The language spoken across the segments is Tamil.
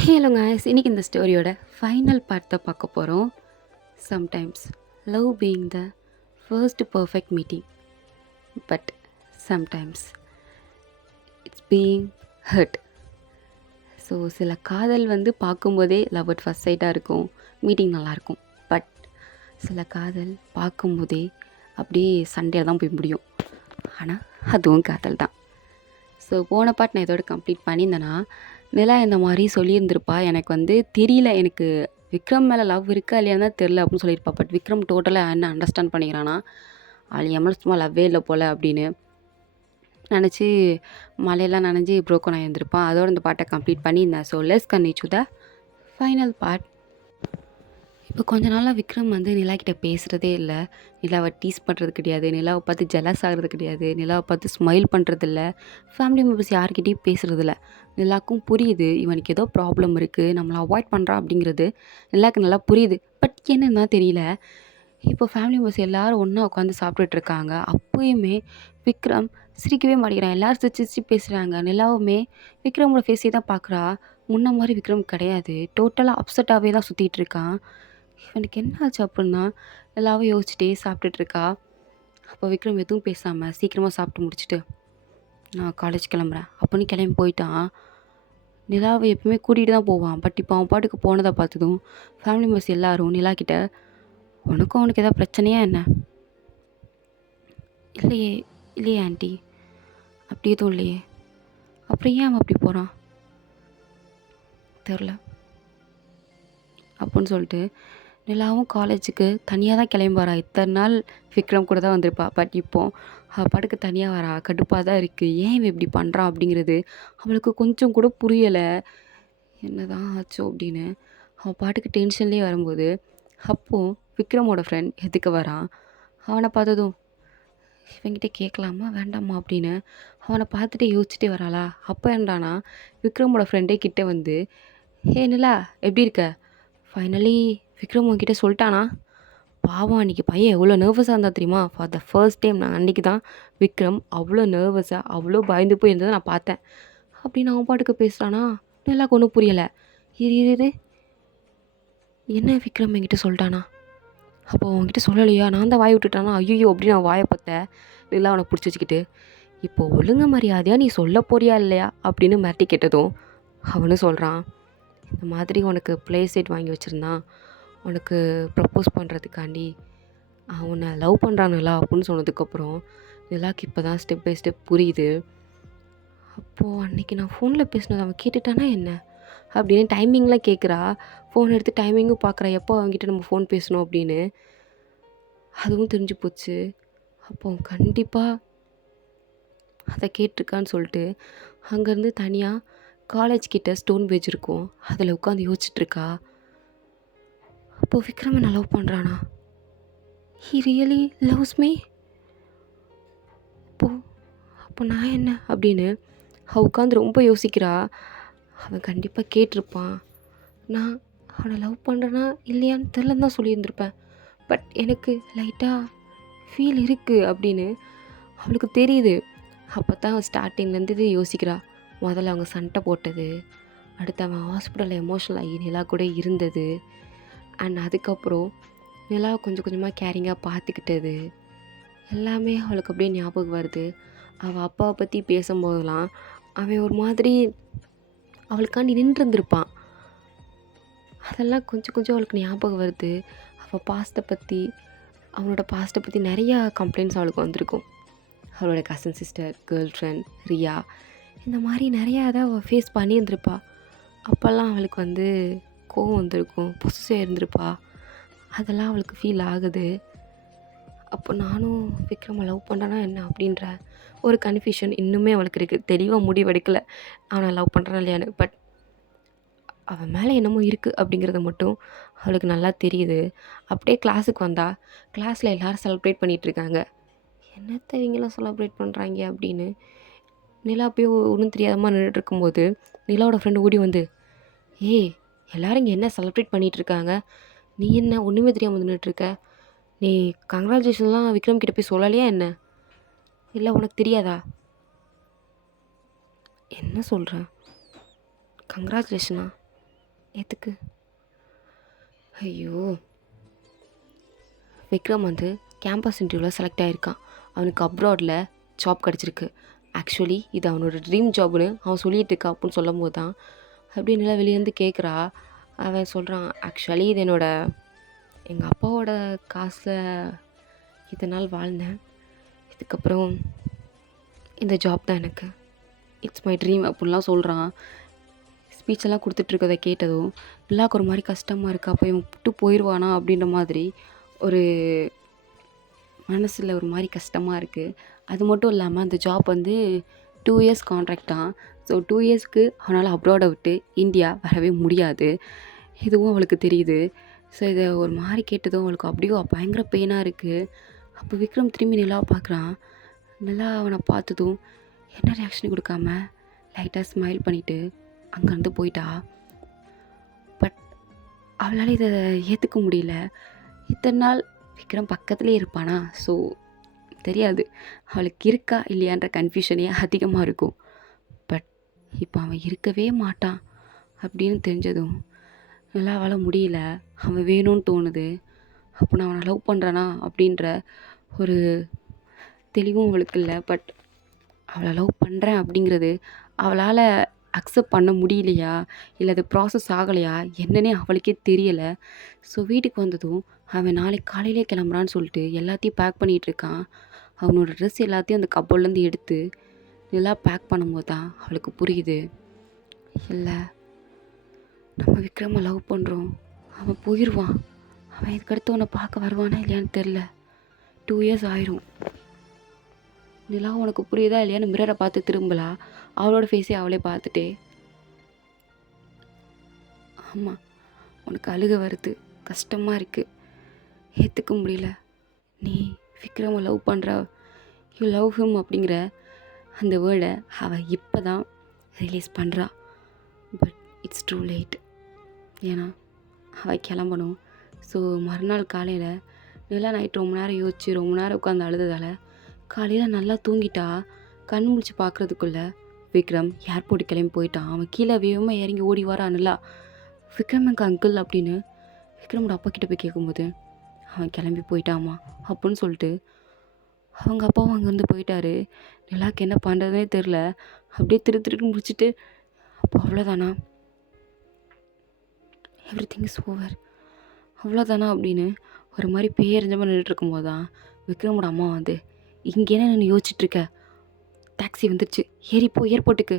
ஹலோ guys, இன்னைக்கு இந்த ஸ்டோரியோட ஃபைனல் பார்ட் தான் பார்க்க போகிறோம். Sometimes love being the first perfect meeting, but sometimes it's being hurt. So சில காதல் பார்க்கும்போதே லவ் அட் ஃபர்ஸ்ட் சைட்டாக இருக்கும், மீட்டிங் நல்லாயிருக்கும். பட் சில காதல் பார்க்கும்போதே அப்படியே சண்டையில் தான் போய் முடியும். ஆனால் அதுவும் காதல் தான். ஸோ போன பார்ட் நான் இதோட கம்ப்ளீட் பண்ணியிருந்தேன்னா, நிலா இந்த மாதிரி சொல்லியிருந்திருப்பா. எனக்கு தெரியல, எனக்கு விக்ரம் மேலே லவ் இருக்கா இல்லையான்னு தான் தெரில அப்படின்னு சொல்லியிருப்பா. பட் விக்ரம் டோட்டலாக என்ன அண்டர்ஸ்டாண்ட் பண்ணிக்கிறானா, அவள் எம்எல் சும்மா லவ்வே இல்லை போல் அப்படின்னு நினச்சி மலையெல்லாம் நனைஞ்சி ப்ரோக்கன் ஆகியிருந்திருப்பான். அதோட இந்த பாட்டை கம்ப்ளீட் பண்ணியிருந்தேன். So let's continue the final part. இப்போ கொஞ்ச நாளாக விக்ரம் நிலா கிட்ட பேசுகிறதே இல்லை. நிலாவை டீஸ் பண்ணுறது கிடையாது, நிலாவை பார்த்து ஜெலஸ் ஆகிறது கிடையாது, நிலாவை பார்த்து ஸ்மைல் பண்ணுறதில்ல, ஃபேமிலி மெம்பர்ஸ் யார்கிட்டையும் பேசுகிறதில்ல. நிலாவுக்கும் புரியுது இவனுக்கு ஏதோ ப்ராப்ளம் இருக்குது, நம்மளை அவாய்ட் பண்ணுறான் அப்படிங்கிறது நிலாவுக்கு நல்லா புரியுது. பட் என்னன்னு தான் தெரியல. இப்போ ஃபேமிலி மெம்பர்ஸ் எல்லோரும் ஒன்றா உட்காந்து சாப்பிட்டுட்ருக்காங்க. அப்போயுமே விக்ரம் சிரிக்கவே மாட்டேங்கிறான். எல்லோரும் சிரிச்சு சிரிச்சு பேசுகிறாங்க. நிலாவுமே விக்ரமோட ஃபேஸே தான் பார்க்குறா. முன்ன மாதிரி விக்ரம் கிடையாது, டோட்டலாக அப்செட்டாகவே தான் சுற்றிட்டு இருக்கான். இவனுக்கு என்ன ஆச்சு அப்படின்னா எல்லாவும் யோசிச்சுட்டே சாப்பிட்டுட்ருக்கா. அப்போ விக்ரம் எதுவும் பேசாமல் சீக்கிரமாக சாப்பிட்டு முடிச்சுட்டு, நான் காலேஜ் கிளம்புறேன் அப்படின்னு கிளம்பி போயிட்டான். நிலாவை எப்பவுமே கூட்டிகிட்டு தான் போவான். பட் இப்போ அவன் பாட்டுக்கு போனதை பார்த்ததும் ஃபேமிலி மெம்பர்ஸ் எல்லோரும் நிலா கிட்ட, உனக்கும் அவனுக்கு ஏதாவது பிரச்சனையா என்ன? இல்லையே இல்லையே ஆண்டி, அப்படி எதுவும் இல்லையே. அப்புறம் ஏன் அவன் அப்படி போகிறான் தெரில அப்படின்னு சொல்லிட்டு நிலாவும் காலேஜுக்கு தனியாக தான் கிளம்புறா. இத்தனை நாள் விக்ரம் கூட தான் வந்திருப்பா. பட் இப்போது அவள் பாட்டுக்கு தனியாக வரா. கடுப்பாக தான் இருக்குது. ஏன் இவன் இப்படி பண்ணுறான் அப்படிங்கிறது அவளுக்கு கொஞ்சம் கூட புரியலை. என்ன தான் ஆச்சோ அப்படின்னு அவள் பாட்டுக்கு டென்ஷன்லேயே வரும்போது, அப்போது விக்ரமோட ஃப்ரெண்ட் எதுக்கு வரான். அவனை பார்த்ததும் இவங்கிட்ட கேட்கலாமா வேண்டாமா அப்படின்னு அவனை பார்த்துட்டு யோசிச்சுட்டே வராளா. அப்போ என்னடானா விக்ரமோட ஃப்ரெண்டே கிட்டே வந்து, ஏ நிலா எப்படி இருக்க, ஃபைனலி விக்ரம் உங்ககிட்ட சொல்லிட்டானா? பாவம் அன்றைக்கி பையன் எவ்வளோ நர்வஸாக இருந்தால் தெரியுமா. ஃபார் த ஃபர்ஸ்ட் டைம் நான் அன்றைக்கி தான் விக்ரம் அவ்வளோ நர்வஸாக அவ்வளோ பயந்து போய் இருந்ததை நான் பார்த்தேன் அப்படின்னு அவன் பாட்டுக்கு பேசுகிறானா. நல்லா ஒன்றும் புரியலை. இரு இரு, என்ன விக்ரம் என்கிட்ட சொல்லிட்டானா? அப்போ அவங்ககிட்ட சொல்லலையா, நான் தான் வாய் விட்டுட்டானா? ஐயோ அப்படின்னு அவன் வாயை பார்த்தேன். இல்லை அவனை பிடிச்சி வச்சுக்கிட்டு, இப்போ ஒழுங்க மரியாதையாக நீ சொல்ல போறியா இல்லையா அப்படின்னு மிரட்டி கேட்டதும் அவனும் சொல்கிறான், இந்த மாதிரி உனக்கு ப்ளே செட் வாங்கி வச்சுருந்தான், உனக்கு ப்ரப்போஸ் பண்ணுறதுக்காண்டி உன்னை லவ் பண்ணுறானுங்களா அப்படின்னு சொன்னதுக்கப்புறம் நிலாக்கு இப்போ தான் ஸ்டெப் பை ஸ்டெப் புரியுது. அப்போது அன்றைக்கி நான் ஃபோனில் பேசினது அவன் கேட்டுட்டானா என்ன அப்படின்னு டைமிங்லாம் கேட்குறா. ஃபோன் எடுத்து டைமிங்கும் பார்க்குறா, எப்போ அவங்ககிட்ட நம்ம ஃபோன் பேசணும் அப்படின்னு. அதுவும் தெரிஞ்சு போச்சு. அப்போ கண்டிப்பாக அதை கேட்டிருக்கான்னு சொல்லிட்டு அங்கேருந்து தனியாக காலேஜ் கிட்ட ஸ்டோன் பேஜ் இருக்கும், அதில் உட்காந்து யோசிச்சுட்ருக்கா. அப்போது விக்ரம் என்ன லவ் பண்ணுறானா? He really loves me? அப்போ நான் என்ன அப்படின்னு அவள் உட்காந்து ரொம்ப யோசிக்கிறா. அவன் கண்டிப்பாக கேட்டிருப்பான், நான் அவனை லவ் பண்ணுறேன்னா இல்லையான்னு தெரிலன்னு தான் சொல்லியிருந்திருப்பேன். பட் எனக்கு லைட்டாக ஃபீல் இருக்குது அப்படின்னு அவளுக்கு தெரியுது. அப்போ தான் அவள் ஸ்டார்டிங்லேருந்து இது யோசிக்கிறா. முதல்ல அவங்க சண்டை போட்டது, அடுத்து அவன் ஹாஸ்பிட்டலில் எமோஷனல் ஆகி நிலா கூட இருந்தது, அண்ட் அதுக்கப்புறம் நிலாவை கொஞ்சம் கொஞ்சமாக கேரிங்காக பார்த்துக்கிட்டது எல்லாமே அவளுக்கு அப்படியே ஞாபகம் வருது. அவள் அப்பாவை பற்றி பேசும்போதெல்லாம் அவன் ஒரு மாதிரி அவளுக்காண்டி நின்றுருந்துருப்பான். அதெல்லாம் கொஞ்சம் கொஞ்சம் அவளுக்கு ஞாபகம் வருது. அவள் பாஸ்ட்டை பற்றி, அவனோட பாஸ்ட்டை பற்றி நிறையா கம்ப்ளைண்ட்ஸ் அவளுக்கு வந்திருக்கும். அவளோட cousin sister, girl friend, Riya, இந்த மாதிரி நிறையா தான் அவள் ஃபேஸ் பண்ணியிருந்திருப்பா. அப்போல்லாம் அவளுக்கு கோவம் வந்திருக்கும், பொசசிவாக இருந்திருப்பா. அதெல்லாம் அவளுக்கு ஃபீல் ஆகுது. அப்போ நானும் விக்ரமை லவ் பண்ணுறேன்னா என்ன அப்படின்ற ஒரு கன்ஃபியூஷன் இன்னுமே அவளுக்கு இருக்குது. தெளிவாக முடிவெடுக்கலை அவனை லவ் பண்ணுறான் இல்லையான்னு. பட் அவன் மேலே என்னமோ இருக்குது அப்படிங்கிறது மட்டும் அவளுக்கு நல்லா தெரியுது. அப்படியே கிளாஸுக்கு வந்தால் கிளாஸில் எல்லோரும் செலிப்ரேட் பண்ணிகிட்ருக்காங்க. என்னத்தை இவங்கெல்லாம் செலிப்ரேட் பண்ணுறாங்க அப்படின்னு நிலா போய் ஒன்றும் தெரியாதமாக நின்றுட்டு இருக்கும்போது நிலாவோட ஃப்ரெண்டு ஓடி வந்து, ஏய் எல்லோரும் இங்கே என்ன செலிப்ரேட் பண்ணிகிட்ருக்காங்க, நீ என்ன ஒன்றுமே தெரியாமல் நின்றுட்டுருக்க, நீ கங்க்ராச்சுலேஷன்லாம் விக்ரம் கிட்ட போய் சொல்லலையா என்ன, இல்லை உனக்கு தெரியாதா? என்ன சொல்கிறேன், கங்க்ராச்சுலேஷனா? எதுக்கு? ஐயோ! விக்ரம் வந்து கேம்பஸ் இன்டர்வியூவில் செலக்ட் ஆகியிருக்கான். அவனுக்கு அப்ராடில் ஜாப் கிடச்சிருக்கு. ஆக்சுவலி இது அவனோட ட்ரீம் ஜாப்னு அவன் சொல்லிகிட்டு இருக்கா அப்படின்னு சொல்லும் போது தான் அப்படின்னு வெளியேருந்து கேட்குறா. அவன் சொல்கிறான், ஆக்சுவலி இது எங்கள் அப்பாவோட காசில் இத்தனை நாள் வாழ்ந்தேன். இதுக்கப்புறம் இந்த ஜாப் தான் எனக்கு, இட்ஸ் மை ட்ரீம் அப்படின்லாம் சொல்கிறான். ஸ்பீச்செல்லாம் கொடுத்துட்ருக்கதை கேட்டதும் நிலாவுக்கு ஒரு மாதிரி கஷ்டமாக இருக்குது. அப்போ இவன் விட்டு போயிடுவானா அப்படின்ற மாதிரி ஒரு மனசில் ஒரு மாதிரி கஷ்டமாக இருக்குது. அது மட்டும் இல்லாமல் அந்த ஜாப் வந்து 2 இயர்ஸ் கான்ட்ராக்ட் தான். ஸோ 2 இயர்ஸ்க்கு அவனால் அப்ராடை விட்டு இந்தியா வரவே முடியாது. இதுவும் அவளுக்கு தெரியுது. ஸோ இதை ஒரு மாதிரி கேட்டதும் அவளுக்கு அப்படியோ பயங்கர பெயினாக இருக்குது. அப்போ விக்ரம் திரும்பி நிலாவை பார்க்குறான். நிலா அவனை பார்த்ததும் என்ன ரியாக்ஷன் கொடுக்காம லைட்டாக ஸ்மைல் பண்ணிவிட்டு அங்கேருந்து போயிட்டா. பட் அவளால் இதை ஏற்றுக்க முடியல. இத்தனை நாள் விக்ரம் பக்கத்துலேயே இருப்பானா? ஸோ தெரியாது, அவளுக்கு இருக்கா இல்லையான்ற கன்ஃபியூஷனே அதிகமாக இருக்கும். பட் இப்போ அவன் இருக்கவே மாட்டான் அப்படின்னு தெரிஞ்சதும் நல்லா அவளால் முடியல. அவன் வேணும்னு தோணுது. அப்போ நான் அவனை லவ் பண்ணுறேனா அப்படின்ற ஒரு தெளிவும் அவளுக்கு இல்லை. பட் அவளை லவ் பண்ணுறேன் அப்படிங்கிறது அவளால் அக்செப்ட் பண்ண முடியலையா, இல்லை அது ப்ராசஸ் ஆகலையா என்னன்னே அவளுக்கே தெரியலை. ஸோ வீட்டுக்கு வந்ததும் அவன் நாளைக்கு காலையிலே கிளம்புறான்னு சொல்லிட்டு எல்லாத்தையும் பேக் பண்ணிகிட்ருக்கான். அவனோட ட்ரெஸ் எல்லாத்தையும் அந்த கப்போர்ட்லேருந்து எடுத்து நல்லா பேக் பண்ணும்போது தான் அவளுக்கு புரியுது, இல்லை நம்ம விக்ரமை லவ் பண்ணுறோம், அவன் போயிடுவான், அவன் இதுக்கடுத்து உன்னை பார்க்க வருவானா இல்லையான்னு தெரில, 2 இயர்ஸ் ஆயிரும். நிலா உனக்கு புரியுதா இல்லையான்னு மிரரை பார்த்து திரும்பலா. அவளோட ஃபேஸே அவளே பார்த்துட்டே, ஆமாம் உனக்கு அழுக வருது, கஷ்டமாக இருக்குது, ஏற்றுக்க முடியல, நீ விக்ரமை லவ் பண்ணுற, யூ லவ் ஹிம் அப்படிங்கிற அந்த வேர்டை அவள் இப்போ தான் ரிலீஸ் பண்ணுறா. But it's too late. ஏன்னா அவள் கிளம்பணும். ஸோ மறுநாள் காலையில் நிலா நைட் ரொம்ப நேரம் யோசிச்சு ரொம்ப நேரம் உட்காந்து அழுததால் காலையில் நல்லா தூங்கிட்டா. கண் முழிச்சு பார்க்குறதுக்குள்ளே விக்ரம் ஏர்போர்ட்டு கிளம்பி போயிட்டான். அவன் கீழே வேகமாக இறங்கி ஓடி வரான். நிலா, விக்ரம் எங்கள் அங்கிள் அப்படின்னு விக்ரமோட அப்பா கிட்ட போய் கேட்கும்போது அவன் கிளம்பி போயிட்டாமா அப்படின்னு சொல்லிட்டு அவங்க அப்பாவும் அங்கேருந்து போயிட்டாரு. நிலாவுக்கு என்ன பண்ணுறதுனே தெரில. அப்படியே திருன்னு முடிச்சுட்டு, அப்போ அவ்வளோதானா, எவ்ரி திங் இஸ் ஓவர், அவ்வளோதானா அப்படின்னு ஒரு மாதிரி பேரஞ்சமாக நின்றுட்டு இருக்கும்போது தான் விக்ரமோட அம்மா வந்து, இங்கே என்ன நான் யோசிச்சுட்ருக்க, டாக்ஸி வந்துடுச்சு, ஏறிப்போ ஏர்போர்ட்டுக்கு.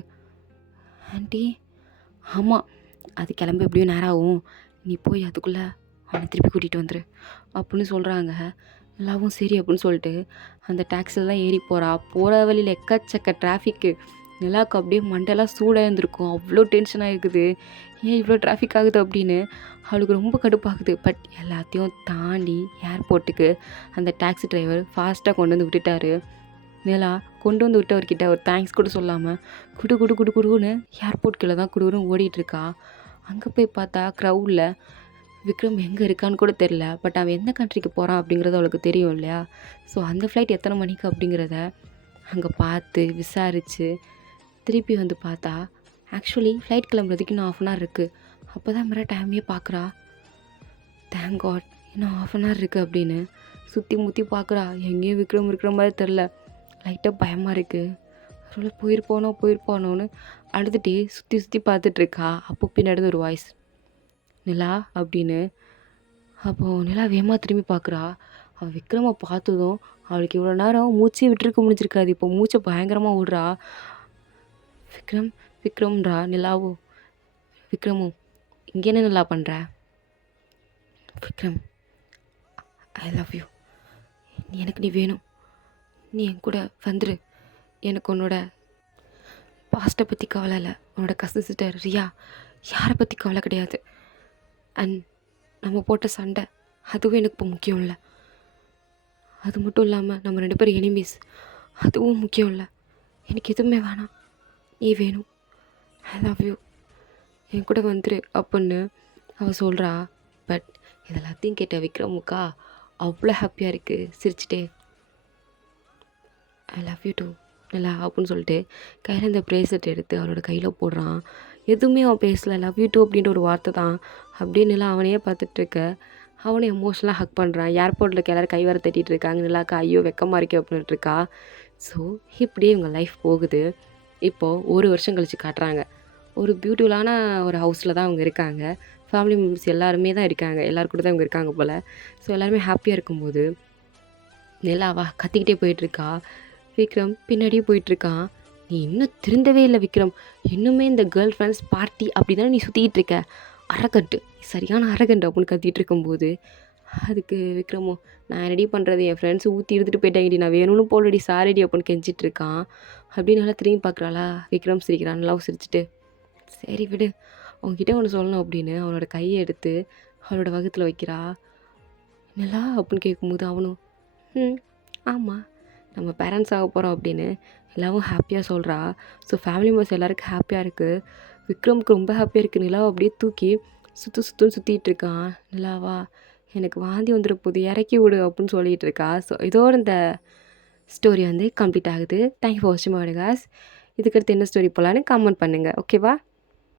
ஆண்டி, ஆமாம் அது கிளம்ப எப்படியும் நேரம் ஆகும், நீ போய் அதுக்குள்ளே அவனை திருப்பி கூட்டிகிட்டு வந்துரு அப்படின்னு சொல்கிறாங்க. எல்லாவும் சரி அப்படின்னு சொல்லிட்டு அந்த டாக்ஸியில் தான் ஏறி போகிறா. போகிற வழியில் எக்கச்சக்க டிராஃபிக்கு. நிலாவுக்கு அப்படியே மண்டெல்லாம் சூடாக இருந்திருக்கும். அவ்வளோ டென்ஷனாக இருக்குது, ஏன் இவ்வளோ டிராஃபிக் ஆகுது அப்படின்னு அவளுக்கு ரொம்ப கடுப்பாகுது. பட் எல்லாத்தையும் தாண்டி ஏர்போர்ட்டுக்கு அந்த டாக்ஸி டிரைவர் ஃபாஸ்ட்டாக கொண்டு வந்து விட்டுட்டாரு. நிலா கொண்டு வந்து விட்டவர்கிட்ட ஒரு தேங்க்ஸ் கூட சொல்லாமல் குடுன்னு ஏர்போர்ட்குள்ளே தான் குடுன்னு ஓடிட்டுருக்கா. அங்கே போய் பார்த்தா க்ரௌடில் விக்ரம் எங்கே இருக்கான்னு கூட தெரில. பட் அவன் எந்த கண்ட்ரிக்கு போகிறான் அப்படிங்கிறது அவளுக்கு தெரியும் இல்லையா. ஸோ அந்த ஃப்ளைட் எத்தனை மணிக்கு அப்படிங்கிறத அங்கே பார்த்து விசாரித்து திருப்பி வந்து பார்த்தா ஆக்சுவலி ஃப்ளைட் கிளம்புறதுக்கு இன்னும் 1/2 இருக்குது. அப்போ தான் மேலே டைமையே பார்க்குறா. தேங்க் காட் இன்னும் 1/2 இருக்குது அப்படின்னு சுற்றி முற்றி பார்க்குறா. எங்கேயும் விக்ரம் இருக்கிற மாதிரி தெரில. லைட்டாக பயமாக இருக்குது. அதோட போயிருப்பானோன்னு அழுதுகிட்டே சுற்றி பார்த்துட்ருக்கா. அப்போ பின்னாடி ஒரு வாய்ஸ், நிலா அப்படின்னு. அப்போது நிலா வேகமாக திரும்பி பார்க்குறா. அவள் விக்ரமை பார்த்ததும் அவளுக்கு இவ்வளோ நேரம் மூச்சே விட்டுருக்க முடிஞ்சிருக்காது. இப்போ மூச்சை பயங்கரமாக விடுறா. விக்ரம்ன்றா நிலாவும். விக்ரமும், இங்கே என்ன நல்லா பண்ணுற? விக்ரம், ஐ லவ் யூ, எனக்கு நீ வேணும், நீ என் கூட வந்துரு. எனக்கு உன்னோட பாஸ்ட்டை பற்றி கவலை இல்லை, உன்னோட கசின் சிஸ்டர் ரியா யாரை பற்றி கவலை கிடையாது. அண்ட் நம்ம போட்ட சண்டை அதுவும் எனக்கு இப்போ முக்கியம் இல்லை. அது மட்டும் இல்லாமல் நம்ம 2 பேரும் எனிமீஸ், அதுவும் முக்கியம் இல்லை. எனக்கு எதுவுமே வேணாம், நீ வேணும், ஐ லவ் யூ, என் கூட வந்துரு அப்படின்னு அவள் சொல்கிறா. பட் இதெல்லாத்தையும் கேட்ட விக்ரமுக்கா அவ்வளோ ஹாப்பியாக இருக்குது. சிரிச்சிட்டே ஐ லவ் யூ டூ நிலா அப்படின்னு சொல்லிட்டு கையில் இந்த ப்ரேஸ்லெட் எடுத்து அவளோட கையில் போடுறான். எதுவுமே அவன் பேசல. லவ் யூ டூ அப்படின்ற ஒரு வார்த்தை தான். அப்படியே நிலா அவனையே பார்த்துட்ருக்க. அவனை எமோஷனலாக ஹக் பண்ணுறான். ஏர்போர்ட்டில் இருக்க எல்லாரும் கை வர தட்டிட்டு இருக்காங்க. நிலாக்கா ஐயோ வெக்கமாக இருக்கே அப்படின்ட்டு இருக்கா. ஸோ இப்படியே இவங்க லைஃப் போகுது. இப்போது ஒரு வருஷம் கழிச்சு காட்டுறாங்க. ஒரு பியூட்டிஃபுல்லான ஒரு ஹவுஸில் தான் அவங்க இருக்காங்க. ஃபேமிலி மெம்பர்ஸ் எல்லாருமே தான் இருக்காங்க. எல்லாரும் கூட தான் இவங்க இருக்காங்க போல். ஸோ எல்லாருமே ஹாப்பியாக இருக்கும்போது நிலாவா கத்திக்கிட்டே போயிட்டுருக்கா. விக்ரம் பின்னாடியே போயிட்டுருக்கான். நீ இன்னும் திருந்தவே இல்லை விக்ரம். இன்னுமே இந்த கேர்ள் ஃப்ரெண்ட்ஸ் பார்ட்டி அப்படி தானே நீ சுற்றிக்கிட்டு இருக்க. அரகட்டு சரியான அரகண்டு அப்படின்னு கத்திட்டு இருக்கும்போது அதுக்கு விக்ரமோ நான் ரெடி பண்ணுறது என் ஃப்ரெண்ட்ஸ் ஊற்றி எடுத்துகிட்டு போயிட்டாங்கடி, நான் வேணும்னு போலடி சாரிடி அப்படின்னு கெஞ்சிட்டு இருக்கான். அப்படின்னு நல்லா திரும்பி பார்க்குறாளா. விக்ரம் சிரிக்கிறான். நல்லாவும் சிரிச்சிட்டு சரி விடு, உங்ககிட்ட ஒன்று சொல்லணும் அப்படின்னு அவனோட கையை எடுத்து அவளோட வகுத்தில் வைக்கிறா. நிலா அப்படின்னு கேட்கும்போது அவனும் ம் ஆமாம் நம்ம பேரண்ட்ஸ் ஆக போகிறோம் அப்படின்னு எல்லாவும் ஹாப்பியாக சொல்கிறா. ஸோ ஃபேமிலி மெம்பர்ஸ் எல்லாருக்கும் ஹாப்பியாக இருக்குது. விக்ரமுக்கு ரொம்ப ஹாப்பியாக இருக்குது. நிலாவை அப்படியே தூக்கி சுற்றுன்னு சுற்றிட்டு இருக்கான். நிலாவா எனக்கு வாந்தி வந்துட போகுது இறக்கி விடு அப்படின்னு சொல்லிட்டு இருக்கா. ஸோ இதோட இந்த ஸ்டோரி வந்து கம்ப்ளீட் ஆகுது. தேங்க்யூ ஃபார் வாட்சிங் மை வீடியோஸ். இதுக்கடுத்து என்ன ஸ்டோரி போகலான்னு கமெண்ட் பண்ணுங்கள். ஓகேவா?